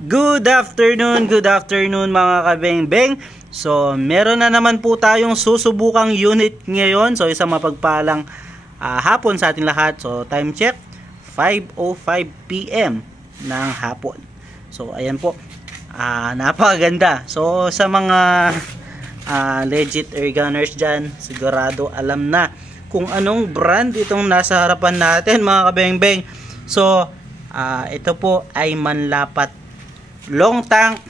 Good afternoon mga kabeng-beng. So, meron na naman po tayong susubukang unit ngayon. So, isang mapagpalang hapon sa ating lahat. So, time check, 5:05 PM ng hapon. So, ayan po. Napakaganda. So, sa mga legit air gunners dyan, sigurado alam na kung anong brand itong nasa harapan natin mga kabeng-beng. So, ito po ay manlapat long tank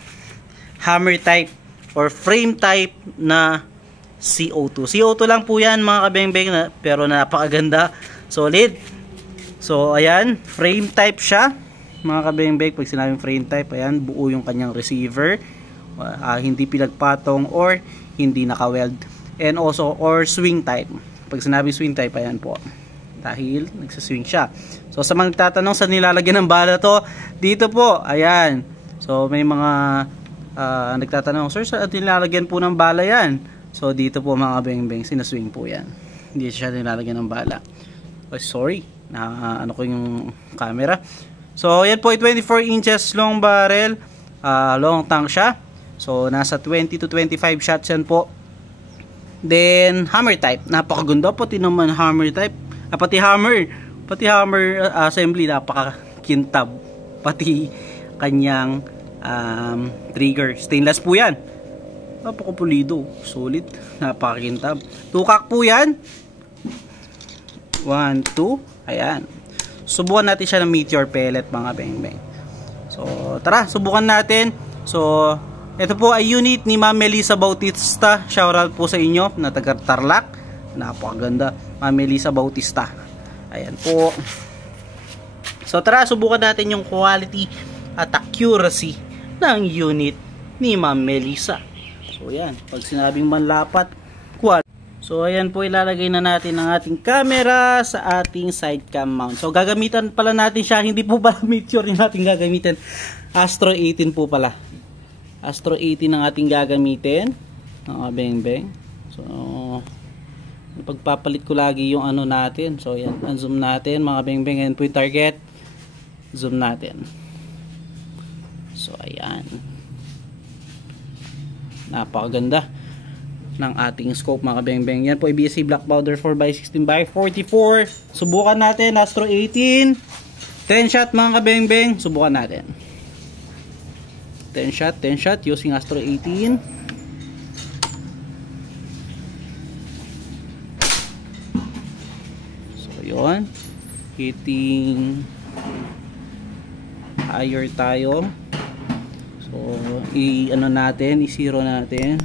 hammer type or frame type na CO2. CO2 lang po yan mga kabeng-beng, pero napakaganda, solid. So ayan, frame type siya mga kabeng-beng. Pag sinabing frame type, ayan, buo yung kanyang receiver, hindi pinagpatong or hindi naka-weld, and also or swing type. Pag sinabing swing type, ayan po, dahil nagsaswing siya. So sa mga nagtatanong sa nilalagyan ng bala to, dito po, ayan. So may mga nagtatanong, sir, saan nilalagyan po ng bala yan? So dito po mga kabeng-beng, sinaswing po yan. Hindi siya nilalagyan ng bala. Oh, sorry, ano ko yung camera. So yan po ay 24 inches long barrel, long tank siya. So nasa 20 to 25 shots yan po. Then hammer type, napakaganda, pati naman hammer type. Pati hammer assembly, napakakintab. Pati kanyang trigger, stainless po yan, napakapulido, solid, napakakintab. Tukak po yan, 1, 2, ayan. Subukan natin siya ng meteor pellet mga beng-beng. So tara, subukan natin. So ito po ay unit ni Ma'am Melissa Bautista. Shoutout po sa inyo na taga Tarlac. Napakaganda, Ma'am Melissa Bautista. Ayan po. So tara, subukan natin yung quality at accuracy ng unit ni Ma'am Melissa. So ayan, pag sinabing manlapat, quality. So ayan po, ilalagay na natin ang ating camera sa ating side cam mount. So gagamitan pala natin siya, hindi po pala Meteor yung ating gagamitin, Astro 18 po pala. Astro 18 ang ating gagamitin, mga beng-beng. So pagpapalit ko lagi yung ano natin. So ayan, zoom natin mga beng-beng. Ayan po yung target, zoom natin. So ayan, napakaganda ng ating scope mga kabeng-beng. Yan po ay BSC Black Powder 4x16x44. Subukan natin, Astro 18, 10 shot mga kabeng-beng. Subukan natin 10 shot using Astro 18. So yun, hitting higher tayo. So i-ano natin, i-zero natin.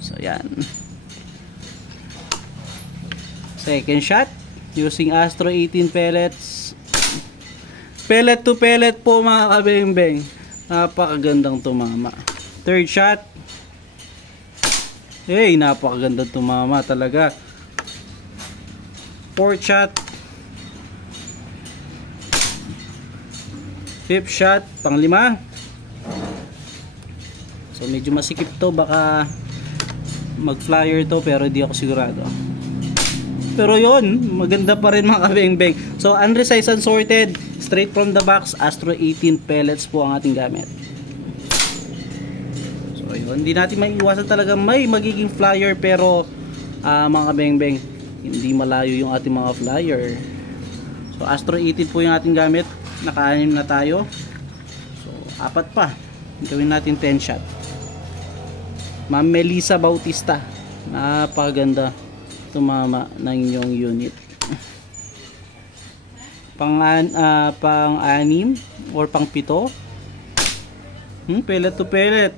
So yan, second shot using Astro 18 pellets, pellet to pellet po mga kabeng-beng. Napakagandang tumama. Third shot, hey, napakagandang tumama talaga. Fourth shot, fifth shot, panglima. So medyo masikip to, baka mag flyer to, pero di ako sigurado. Pero yon, maganda pa rin mga kabeng-beng. So unresized, unsorted, straight from the box, Astro 18 pellets po ang ating gamit. So yun, hindi natin maiiwasan talaga may magiging flyer, pero mga kabeng-beng, hindi malayo yung ating mga flyer. So Astro 18 po yung ating gamit. Naka-anim na tayo. So apat pa, gawin natin 10 shot. Ma'am Melissa Bautista, napakaganda tumama ng inyong unit. Pang-anim or pang-pito, pellet to pellet.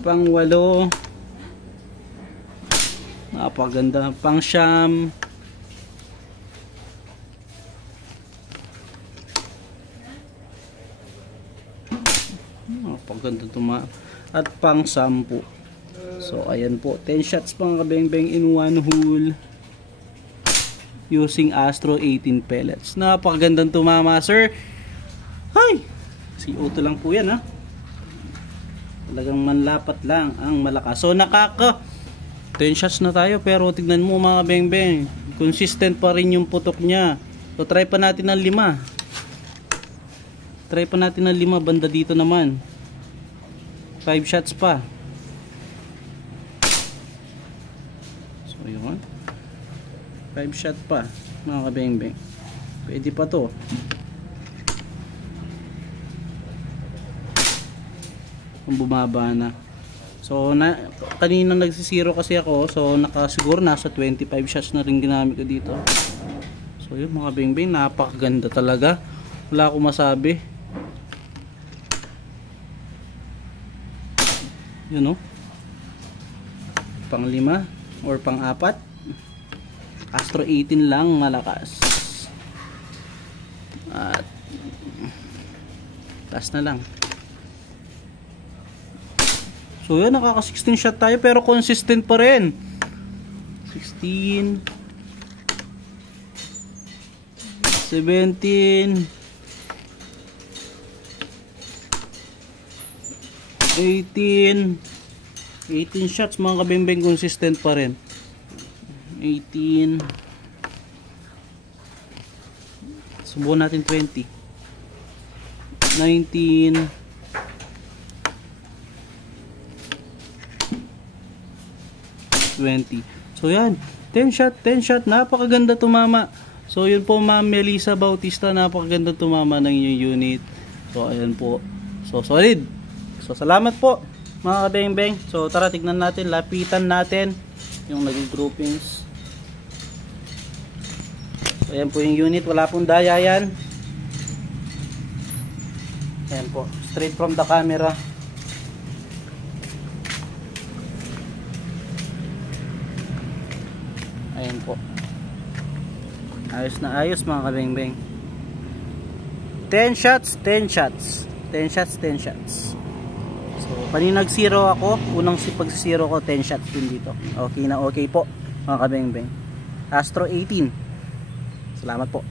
Pang-walo, napakaganda. Pang-siyam, paganda tuma, at pang 10. So ayan po, 10 shots pang kabeng-beng in one hole using Astro 18 pellets. Napakagandang tumama, sir. Hay, CO2 lang po yan, ha. Talagang manlapat lang ang malakas. So nakaka 10 shots na tayo, pero tignan mo mga kabeng-beng, consistent pa rin yung putok niya. So try pa natin ng 5. Try pa natin ng 5 banda dito naman. 5 shots pa. So yun. 5 shot pa mga kabeng-beng. Pwede pa to. Kung bumaba na. So kanina nagsisiro kasi ako, so nakasiguro nasa 25 shots na rin ginamit ko dito. So yun mga kabeng-beng, napakaganda talaga. Wala akong masabi. Yun, no? Pang 5 or pang 4. Astro 18 lang, malakas. At taas na lang. So yun, nakaka 16 shot tayo pero consistent pa rin. 16 17 18 shots mga kabeng-beng, consistent pa rin. 18. Subukan natin 20. 19. 20. So yan, 10 shot, napakaganda tumama. So yun po Ma'am Melissa Bautista, napakaganda tumama ng inyong unit. So ayan po. So solid. So salamat po mga kabeng-beng. So tara tignan natin, lapitan natin yung naging groupings. So ayan po yung unit, wala pong daya yan. Ayan po, straight from the camera. Ayan po. Ayos na ayos mga kabeng-beng. 10 shots. 10 shots. So, kanina nag-zero ako. Unang pag-zero ko, 10 shots din dito. Okay na okay po mga kabeng-beng. Astro 18. Salamat po.